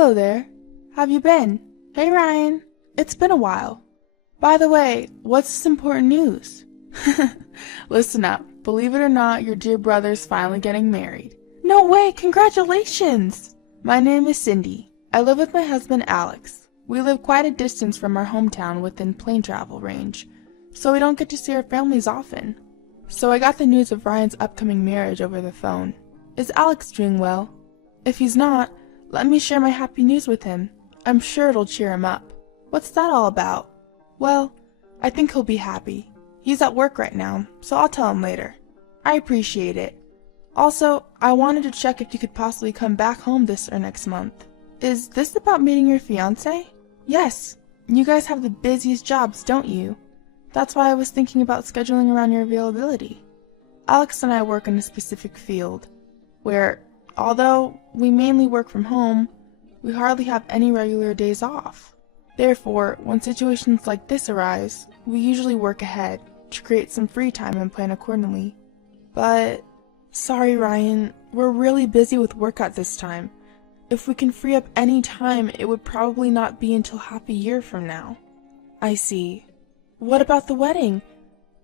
Hello there. Have you been? Hey Ryan, it's been a while. By the way, what's this important news? Listen up. Believe it or not, your dear brother's finally getting married. No way, congratulations! My name is Cindy. I live with my husband Alex. We live quite a distance from our hometown within plane travel range, so we don't get to see our families often. So I got the news of Ryan's upcoming marriage over the phone. Is Alex doing well? If he's not, let me share my happy news with him. I'm sure it'll cheer him up. What's that all about? Well, I think he'll be happy. He's at work right now, so I'll tell him later. I appreciate it. Also, I wanted to check if you could possibly come back home this or next month. Is this about meeting your fiancé? Yes. You guys have the busiest jobs, don't you? That's why I was thinking about scheduling around your availability. Alex and I work in a specific field, where, although we mainly work from home, we hardly have any regular days off. Therefore, when situations like this arise, we usually work ahead to create some free time and plan accordingly. But, sorry Ryan, we're really busy with work at this time. If we can free up any time, it would probably not be until half a year from now. I see. What about the wedding?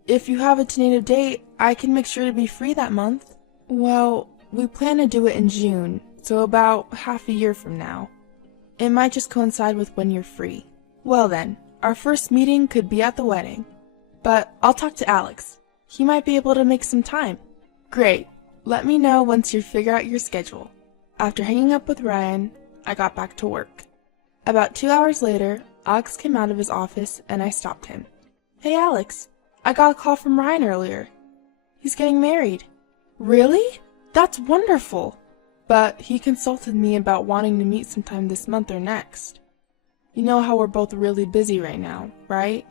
If you have a tentative date, I can make sure to be free that month. Well, we plan to do it in June, so about half a year from now. It might just coincide with when you're free. Well then, our first meeting could be at the wedding. But I'll talk to Alex. He might be able to make some time. Great. Let me know once you figure out your schedule. After hanging up with Ryan, I got back to work. About 2 hours later, Alex came out of his office and I stopped him. Hey Alex, I got a call from Ryan earlier. He's getting married. Really? That's wonderful. But he consulted me about wanting to meet sometime this month or next. You know how we're both really busy right now, right?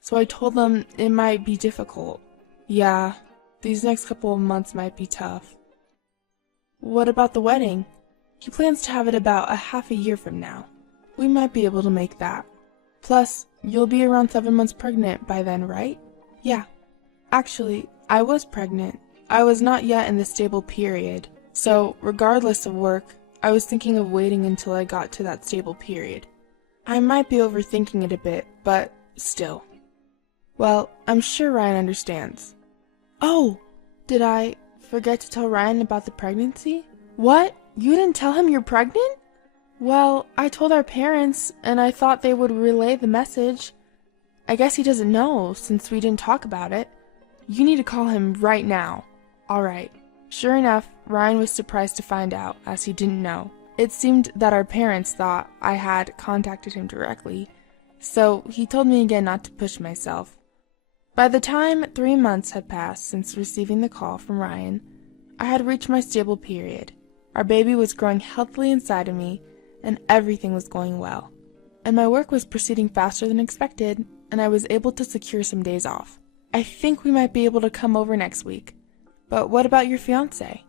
So I told him it might be difficult. Yeah, these next couple of months might be tough. What about the wedding? He plans to have it about a half a year from now. We might be able to make that. Plus, you'll be around 7 months pregnant by then, right? Yeah. Actually, I was pregnant. I was not yet in the stable period. So, regardless of work, I was thinking of waiting until I got to that stable period. I might be overthinking it a bit, but still. Well, I'm sure Ryan understands. Oh, did I forget to tell Ryan about the pregnancy? What? You didn't tell him you're pregnant? Well, I told our parents, and I thought they would relay the message. I guess he doesn't know, since we didn't talk about it. You need to call him right now. Alright. Sure enough, Ryan was surprised to find out, as he didn't know. It seemed that our parents thought I had contacted him directly, so he told me again not to push myself. By the time 3 months had passed since receiving the call from Ryan, I had reached my stable period. Our baby was growing healthily inside of me, and everything was going well. And my work was proceeding faster than expected, and I was able to secure some days off. I think we might be able to come over next week. But what about your fiancé?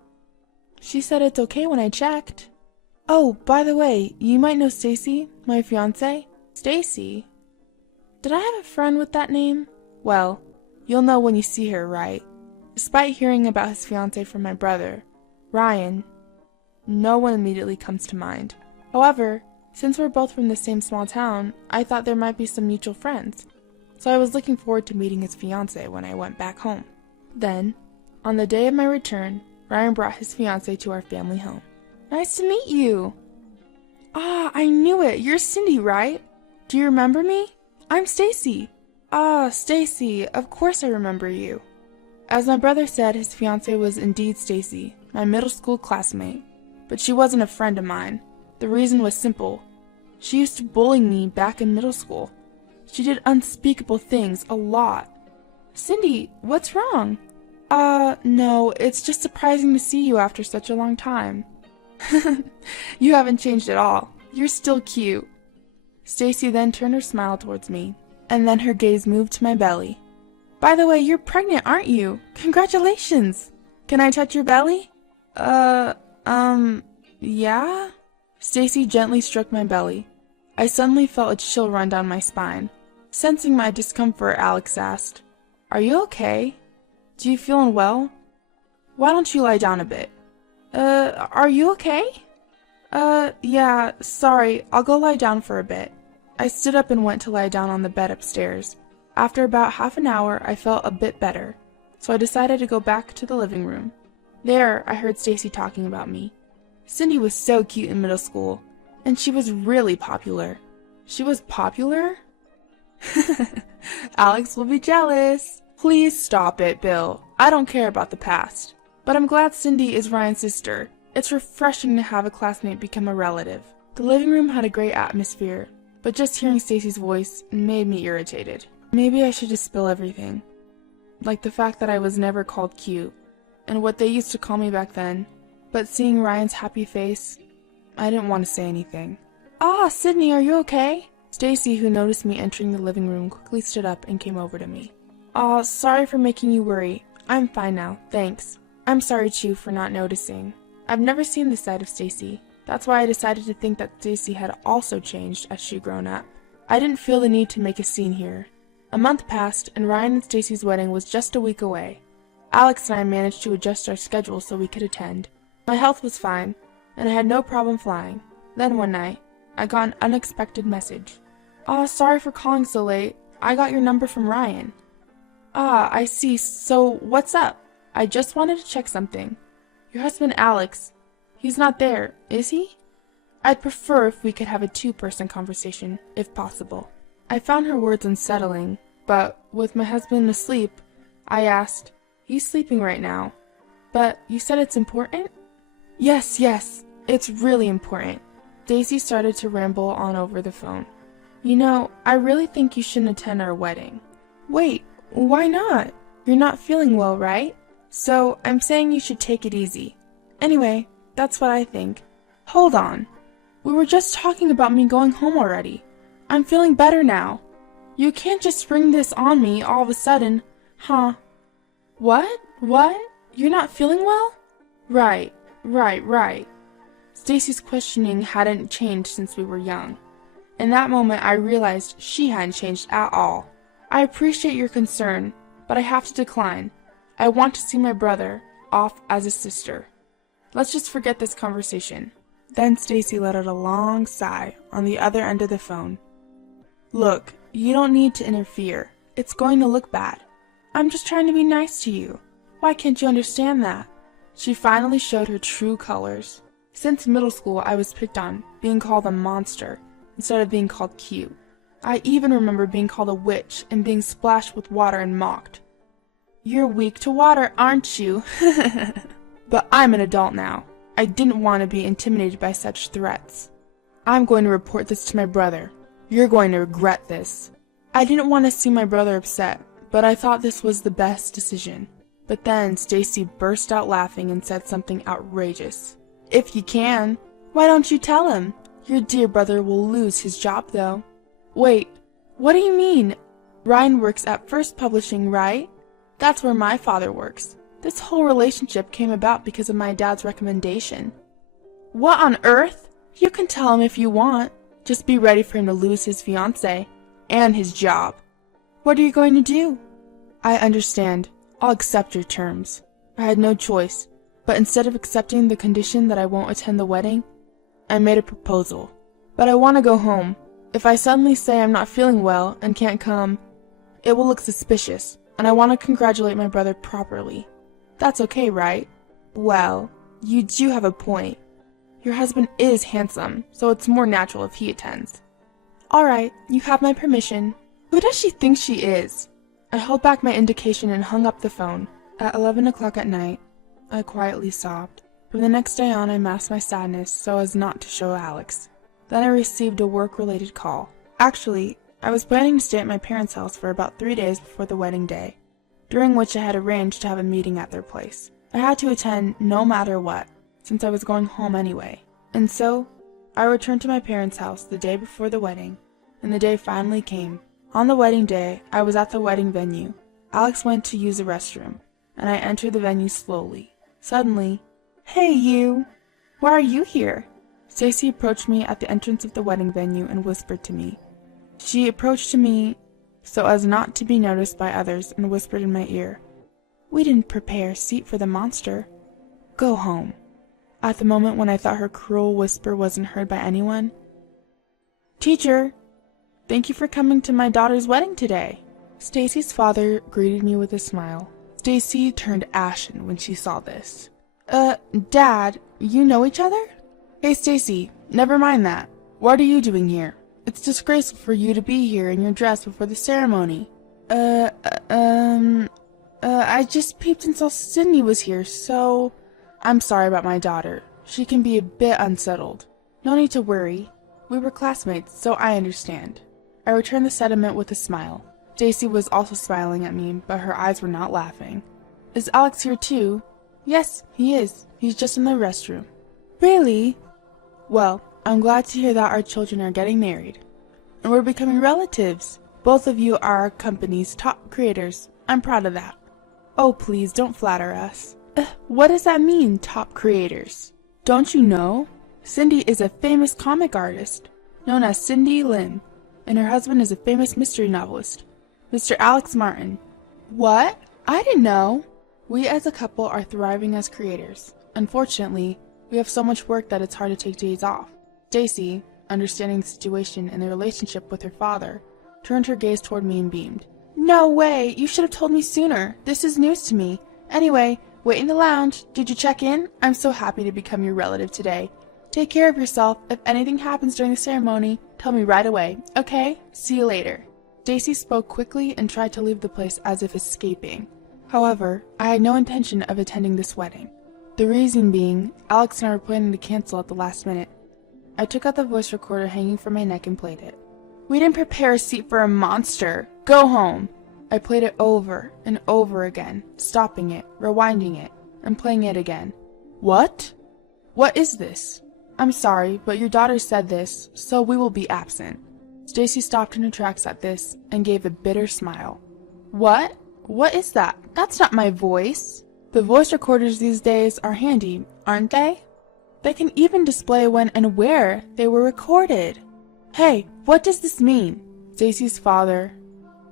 She said it's okay when I checked. Oh, by the way, you might know Stacy, my fiancé. Stacy? Did I have a friend with that name? Well, you'll know when you see her, right? Despite hearing about his fiancé from my brother, Ryan, no one immediately comes to mind. However, since we're both from the same small town, I thought there might be some mutual friends. So I was looking forward to meeting his fiancé when I went back home. Then, on the day of my return, Ryan brought his fiancée to our family home. Nice to meet you! Ah, I knew it! You're Cindy, right? Do you remember me? I'm Stacy. Ah, Stacy, of course I remember you. As my brother said, his fiancée was indeed Stacy, my middle school classmate. But she wasn't a friend of mine. The reason was simple. She used to bully me back in middle school. She did unspeakable things a lot. Cindy, what's wrong? No, it's just surprising to see you after such a long time. You haven't changed at all. You're still cute. Stacy then turned her smile towards me, and then her gaze moved to my belly. By the way, you're pregnant, aren't you? Congratulations! Can I touch your belly? Yeah? Stacy gently stroked my belly. I suddenly felt a chill run down my spine. Sensing my discomfort, Alex asked, Are you okay? Do you feel unwell? Why don't you lie down a bit? Are you okay? Yeah, sorry, I'll go lie down for a bit. I stood up and went to lie down on the bed upstairs. After about half an hour, I felt a bit better, so I decided to go back to the living room. There, I heard Stacy talking about me. Cindy was so cute in middle school, and she was really popular. She was popular? Alex will be jealous. Please stop it, Bill. I don't care about the past. But I'm glad Cindy is Ryan's sister. It's refreshing to have a classmate become a relative. The living room had a great atmosphere, but just hearing Stacy's voice made me irritated. Maybe I should just spill everything. Like the fact that I was never called cute, and what they used to call me back then. But seeing Ryan's happy face, I didn't want to say anything. Ah, Sydney, are you okay? Stacy, who noticed me entering the living room, quickly stood up and came over to me. Aw, sorry for making you worry. I'm fine now, thanks. I'm sorry too for not noticing. I've never seen this side of Stacy. That's why I decided to think that Stacy had also changed as she'd grown up. I didn't feel the need to make a scene here. A month passed, and Ryan and Stacy's wedding was just a week away. Alex and I managed to adjust our schedule so we could attend. My health was fine, and I had no problem flying. Then one night, I got an unexpected message. Aw, sorry for calling so late. I got your number from Ryan. Ah, I see. So, what's up? I just wanted to check something. Your husband Alex, he's not there, is he? I'd prefer if we could have a two-person conversation, if possible. I found her words unsettling, but with my husband asleep, I asked, he's sleeping right now. But you said it's important? Yes, it's really important. Daisy started to ramble on over the phone. You know, I really think you shouldn't attend our wedding. Wait, why not? You're not feeling well, right? So, I'm saying you should take it easy. Anyway, that's what I think. Hold on. We were just talking about me going home already. I'm feeling better now. You can't just spring this on me all of a sudden, huh? What? You're not feeling well? Right. Stacy's questioning hadn't changed since we were young. In that moment, I realized she hadn't changed at all. I appreciate your concern, but I have to decline. I want to see my brother off as a sister. Let's just forget this conversation. Then Stacy let out a long sigh on the other end of the phone. Look, you don't need to interfere. It's going to look bad. I'm just trying to be nice to you. Why can't you understand that? She finally showed her true colors. Since middle school, I was picked on, being called a monster, instead of being called cute. I even remember being called a witch and being splashed with water and mocked. You're weak to water, aren't you? But I'm an adult now. I didn't want to be intimidated by such threats. I'm going to report this to my brother. You're going to regret this. I didn't want to see my brother upset, but I thought this was the best decision. But then Stacy burst out laughing and said something outrageous. If you can, why don't you tell him? Your dear brother will lose his job, though. Wait, what do you mean? Ryan works at First Publishing, right? That's where my father works. This whole relationship came about because of my dad's recommendation. What on earth? You can tell him if you want. Just be ready for him to lose his fiancée and his job. What are you going to do? I understand. I'll accept your terms. I had no choice, but instead of accepting the condition that I won't attend the wedding, I made a proposal. But I want to go home. If I suddenly say I'm not feeling well and can't come, it will look suspicious, and I want to congratulate my brother properly. That's okay, right? Well, you do have a point. Your husband is handsome, so it's more natural if he attends. Alright, you have my permission. Who does she think she is? I held back my indication and hung up the phone. At 11 o'clock at night, I quietly sobbed. From the next day on, I masked my sadness so as not to show Alex. Then I received a work-related call. Actually, I was planning to stay at my parents' house for about 3 days before the wedding day, during which I had arranged to have a meeting at their place. I had to attend no matter what, since I was going home anyway. And so, I returned to my parents' house the day before the wedding, and the day finally came. On the wedding day, I was at the wedding venue. Alex went to use the restroom, and I entered the venue slowly. Suddenly, "Hey, you! Why are you here?" Stacy approached me at the entrance of the wedding venue and whispered to me. She approached to me so as not to be noticed by others and whispered in my ear, "We didn't prepare a seat for the monster. Go home." at the moment when I thought her cruel whisper wasn't heard by anyone. "Teacher, thank you for coming to my daughter's wedding today." Stacy's father greeted me with a smile. Stacy turned ashen when she saw this. Dad, you know each other?" "Hey, Stacy, never mind that. What are you doing here? It's disgraceful for you to be here in your dress before the ceremony." I just peeped and saw Cindy was here, so..." "I'm sorry about my daughter. She can be a bit unsettled. No need to worry. We were classmates, so I understand." I returned the sentiment with a smile. Stacy was also smiling at me, but her eyes were not laughing. "Is Alex here too?" "Yes, he is. He's just in the restroom." "Really? Well, I'm glad to hear that our children are getting married. And we're becoming relatives. Both of you are our company's top creators. I'm proud of that." "Oh, please don't flatter us." What does that mean, top creators? Don't you know? Cindy is a famous comic artist, known as Cindy Lim, and her husband is a famous mystery novelist, Mr. Alex Martin." "What? I didn't know." "We as a couple are thriving as creators. Unfortunately, we have so much work that it's hard to take days off." Stacy, understanding the situation and the relationship with her father, turned her gaze toward me and beamed. "No way! You should have told me sooner. This is news to me. Anyway, wait in the lounge. Did you check in? I'm so happy to become your relative today. Take care of yourself. If anything happens during the ceremony, tell me right away, okay? See you later." Stacy spoke quickly and tried to leave the place as if escaping. However, I had no intention of attending this wedding. The reason being, Alex and I were planning to cancel at the last minute. I took out the voice recorder hanging from my neck and played it. "We didn't prepare a seat for a monster. Go home." I played it over and over again, stopping it, rewinding it, and playing it again. "What? What is this?" "I'm sorry, but your daughter said this, so we will be absent." Stacy stopped in her tracks at this and gave a bitter smile. "What? What is that? That's not my voice." The voice recorders these days are handy, aren't they? They can even display when and where they were recorded. "Hey, what does this mean?" Stacy's father,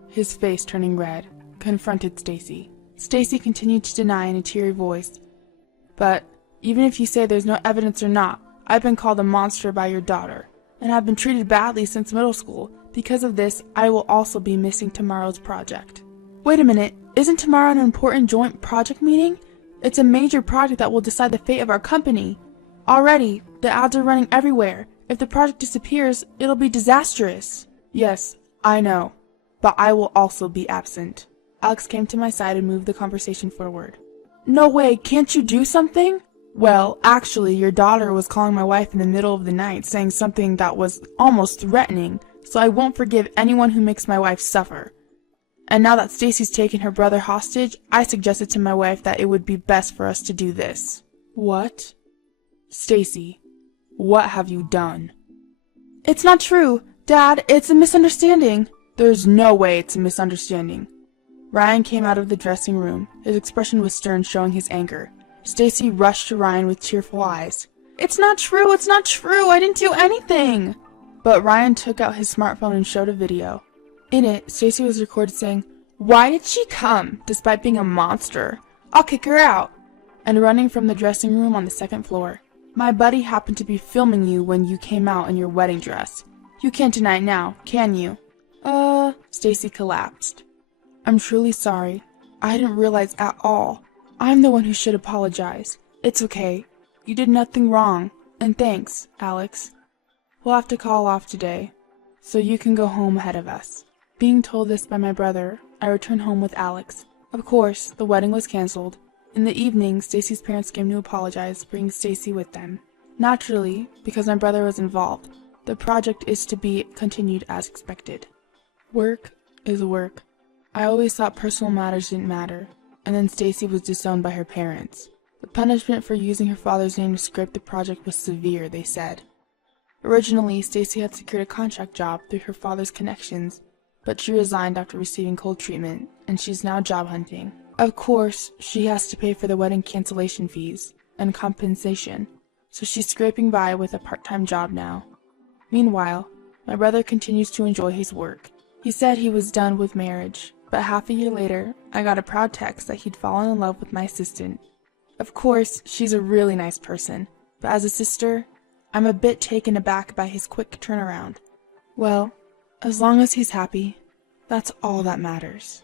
his face turning red, confronted Stacy. Stacy continued to deny in a teary voice. "But even if you say there's no evidence or not, I've been called a monster by your daughter, and have been treated badly since middle school. Because of this, I will also be missing tomorrow's project." "Wait a minute, isn't tomorrow an important joint project meeting? It's a major project that will decide the fate of our company. Already, the ads are running everywhere. If the project disappears, it'll be disastrous." "Yes, I know, but I will also be absent." Alex came to my side and moved the conversation forward. "No way, can't you do something?" "Well, actually, your daughter was calling my wife in the middle of the night, saying something that was almost threatening, so I won't forgive anyone who makes my wife suffer. And now that Stacy's taken her brother hostage, I suggested to my wife that it would be best for us to do this." "What?" "Stacy, what have you done?" "It's not true. Dad, it's a misunderstanding." "There's no way it's a misunderstanding." Ryan came out of the dressing room. His expression was stern, showing his anger. Stacy rushed to Ryan with tearful eyes. "It's not true, it's not true, I didn't do anything." But Ryan took out his smartphone and showed a video. In it, Stacy was recorded saying, "Why did she come, despite being a monster? I'll kick her out," and running from the dressing room on the second floor. "My buddy happened to be filming you when you came out in your wedding dress. You can't deny it now, can you?" Stacy collapsed. "I'm truly sorry. I didn't realize at all. I'm the one who should apologize. It's okay. You did nothing wrong. And thanks, Alex. We'll have to call off today, so you can go home ahead of us." Being told this by my brother, I returned home with Alex. Of course, the wedding was canceled. In the evening, Stacy's parents came to apologize, bringing Stacy with them. Naturally, because my brother was involved, the project is to be continued as expected. Work is work. I always thought personal matters didn't matter, and then Stacy was disowned by her parents. The punishment for using her father's name to scrape the project was severe, they said. Originally, Stacy had secured a contract job through her father's connections, but she resigned after receiving cold treatment, and she's now job hunting. Of course, she has to pay for the wedding cancellation fees and compensation, so she's scraping by with a part-time job now. Meanwhile, my brother continues to enjoy his work. He said he was done with marriage, but half a year later, I got a proud text that he'd fallen in love with my assistant. Of course, she's a really nice person, but as a sister, I'm a bit taken aback by his quick turnaround. Well, as long as he's happy, that's all that matters.